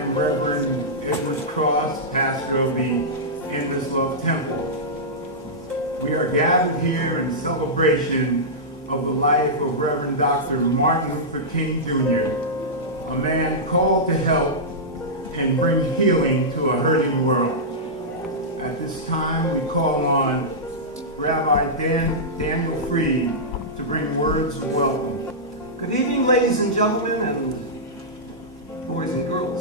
am Reverend Edward Cross, pastor of the Endless Love Temple. We are gathered here in celebration of the life of Reverend Dr. Martin Luther King Jr., a man called to help and bring healing to a hurting world. At this time, we call on Rabbi Daniel Freed to bring words of welcome. Good evening, ladies and gentlemen, and boys and girls.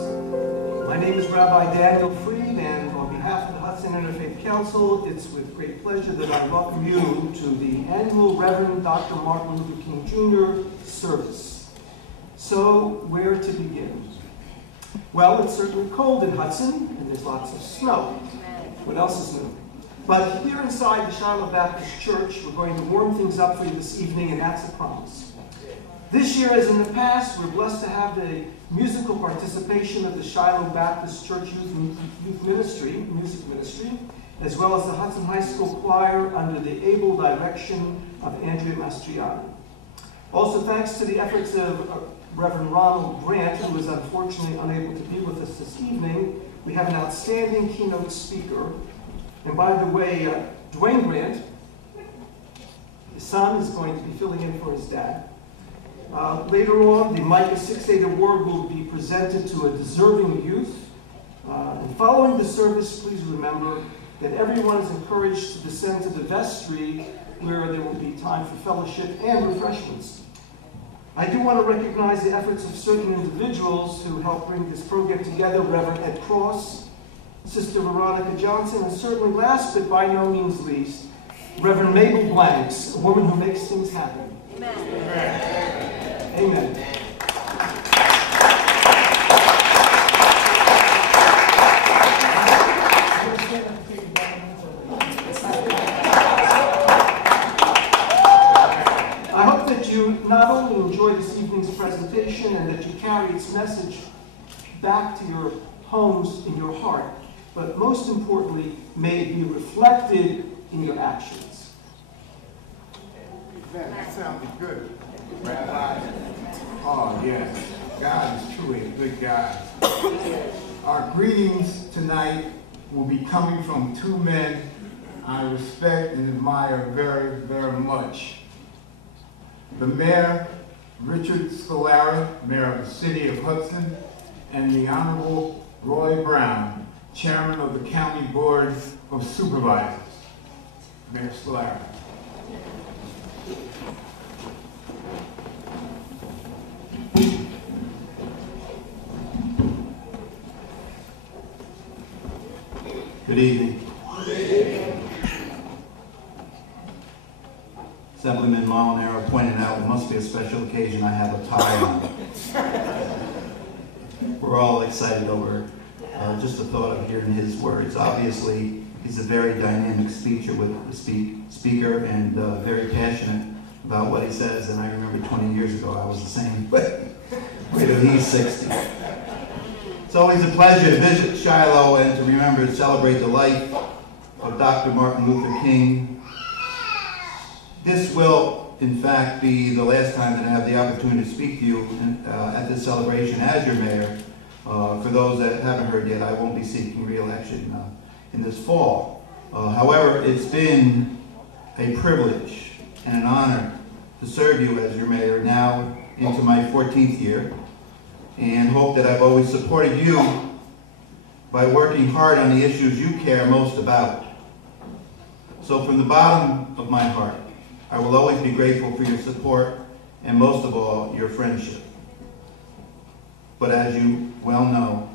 My name is Rabbi Daniel Freed, and on behalf of the Hudson Interfaith Council, it's with great pleasure that I welcome you to the annual Reverend Dr. Martin Luther King Jr. service. So, where to begin? Well, it's certainly cold in Hudson, and there's lots of snow. What else is new? But here inside the Shiloh Baptist Church, we're going to warm things up for you this evening, and that's a promise. This year, as in the past, we're blessed to have the musical participation of the Shiloh Baptist Church Youth Ministry, Music Ministry, as well as the Hudson High School Choir under the able direction of Andrea Mastriani. Also, thanks to the efforts of Reverend Ronald Grant, who is unfortunately unable to be with us this evening, we have an outstanding keynote speaker. And by the way, Dwayne Grant, his son, is going to be filling in for his dad. Later on, the Micah 6-8 Award will be presented to a deserving youth. And following the service, please remember that everyone is encouraged to descend to the vestry where there will be time for fellowship and refreshments. I do want to recognize the efforts of certain individuals who helped bring this program together: Reverend Ed Cross, Sister Veronica Johnson, and certainly last but by no means least, Reverend Mabel Blanks, a woman who makes things happen. Amen. Amen. I hope that you not only enjoy this evening's presentation and that you carry its message back to your homes in your heart, but most importantly, may it be reflected in your actions. Man, that sounded good, Rabbi. Oh, yes. God is truly a good God. Our greetings tonight will be coming from two men I respect and admire very, very much. The Mayor, Richard Scalara, Mayor of the City of Hudson, and the Honorable Roy Brown, Chairman of the County Board of Supervisors. Mayor Scalara. Good evening. Assemblyman Molinaro pointed out it must be a special occasion I have a tie on. We're all excited over just the thought of hearing his words. Obviously, he's a very dynamic speaker and very passionate about what he says. And I remember 20 years ago I was the same way. Wait till he's 60. It's always a pleasure to visit Shiloh and to remember and celebrate the life of Dr. Martin Luther King. This will, in fact, be the last time that I have the opportunity to speak to you at this celebration as your mayor. For those that haven't heard yet, I won't be seeking re-election in this fall. However, it's been a privilege and an honor to serve you as your mayor now into my 14th year, and hope that I've always supported you by working hard on the issues you care most about. So from the bottom of my heart, I will always be grateful for your support and most of all, your friendship. But as you well know,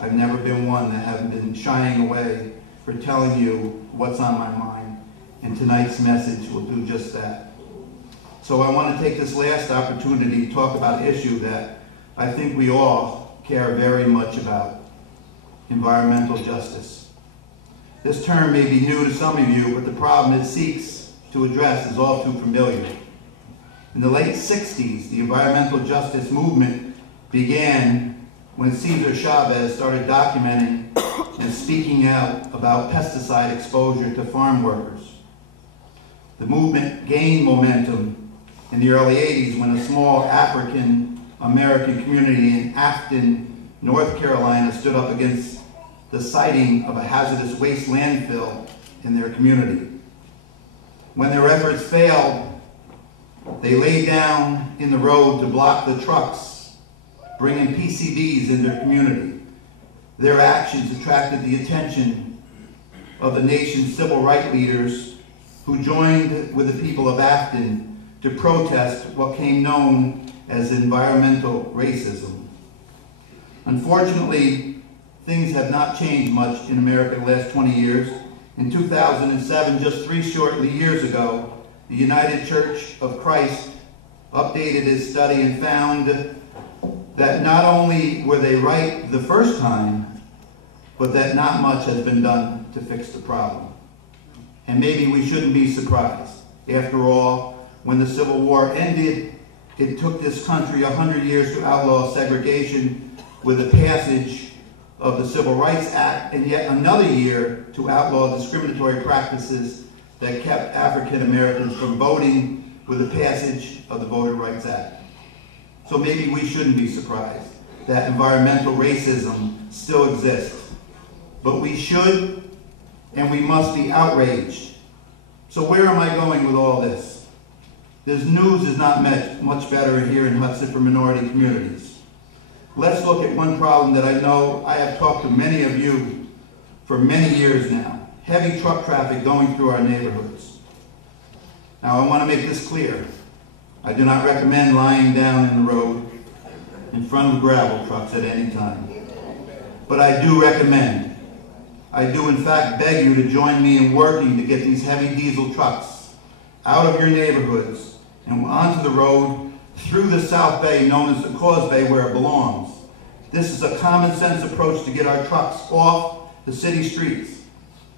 I've never been one that have been shying away for telling you what's on my mind, and tonight's message will do just that. So I want to take this last opportunity to talk about an issue that I think we all care very much about: environmental justice. This term may be new to some of you, but the problem it seeks to address is all too familiar. In the late 60s, the environmental justice movement began when Cesar Chavez started documenting and speaking out about pesticide exposure to farm workers. The movement gained momentum in the early 80s when a small African American community in Afton, North Carolina stood up against the siting of a hazardous waste landfill in their community. When their efforts failed, they laid down in the road to block the trucks, bringing PCBs in their community. Their actions attracted the attention of the nation's civil rights leaders, who joined with the people of Afton to protest what came known as environmental racism. Unfortunately, things have not changed much in America in the last 20 years. In 2007, just 3 short years ago, the United Church of Christ updated its study and found that not only were they right the first time, but that not much has been done to fix the problem. And maybe we shouldn't be surprised. After all, when the Civil War ended, it took this country 100 years to outlaw segregation with the passage of the Civil Rights Act, and yet another year to outlaw discriminatory practices that kept African Americans from voting with the passage of the Voting Rights Act. So maybe we shouldn't be surprised that environmental racism still exists. But we should and we must be outraged. So where am I going with all this? This news is not much better here in Hudson for minority communities. Let's look at one problem that I know I have talked to many of you for many years now. Heavy truck traffic going through our neighborhoods. Now I want to make this clear. I do not recommend lying down in the road in front of gravel trucks at any time. But I do recommend, I do in fact beg you to join me in working to get these heavy diesel trucks out of your neighborhoods and onto the road through the South Bay, known as the Causeway, where it belongs. This is a common sense approach to get our trucks off the city streets.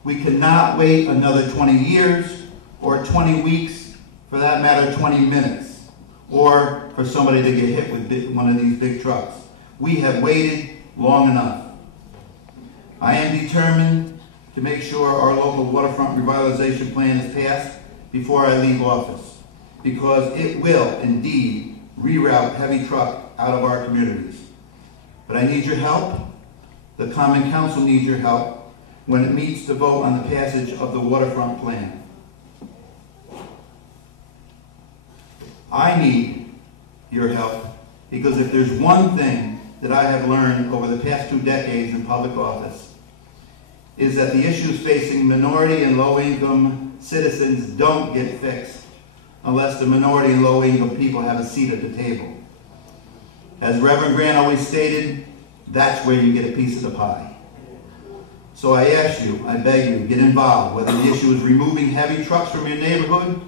We cannot wait another 20 years or 20 weeks, for that matter 20 minutes, or for somebody to get hit with one of these big trucks. We have waited long enough. I am determined to make sure our local waterfront revitalization plan is passed before I leave office, because it will indeed reroute heavy truck out of our communities. But I need your help. The Common Council needs your help when it meets to vote on the passage of the waterfront plan. I need your help, because if there's one thing that I have learned over the past 2 decades in public office, is that the issues facing minority and low-income citizens don't get fixed unless the minority and low-income people have a seat at the table. As Reverend Grant always stated, that's where you get a piece of the pie. So I ask you, I beg you, get involved, whether the issue is removing heavy trucks from your neighborhood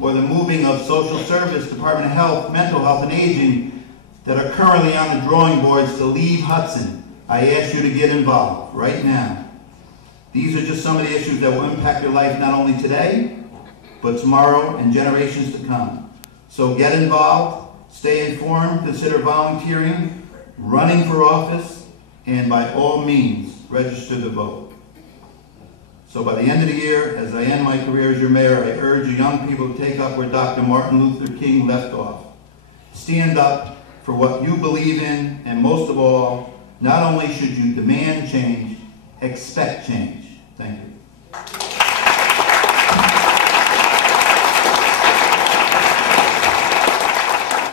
or the moving of social service, Department of Health, mental health, and aging that are currently on the drawing boards to leave Hudson. I ask you to get involved right now. These are just some of the issues that will impact your life not only today, but tomorrow and generations to come. So get involved, stay informed, consider volunteering, running for office, and by all means, register to vote. So by the end of the year, as I end my career as your mayor, I urge you young people to take up where Dr. Martin Luther King left off. Stand up for what you believe in, and most of all, not only should you demand change, expect change. Thank you.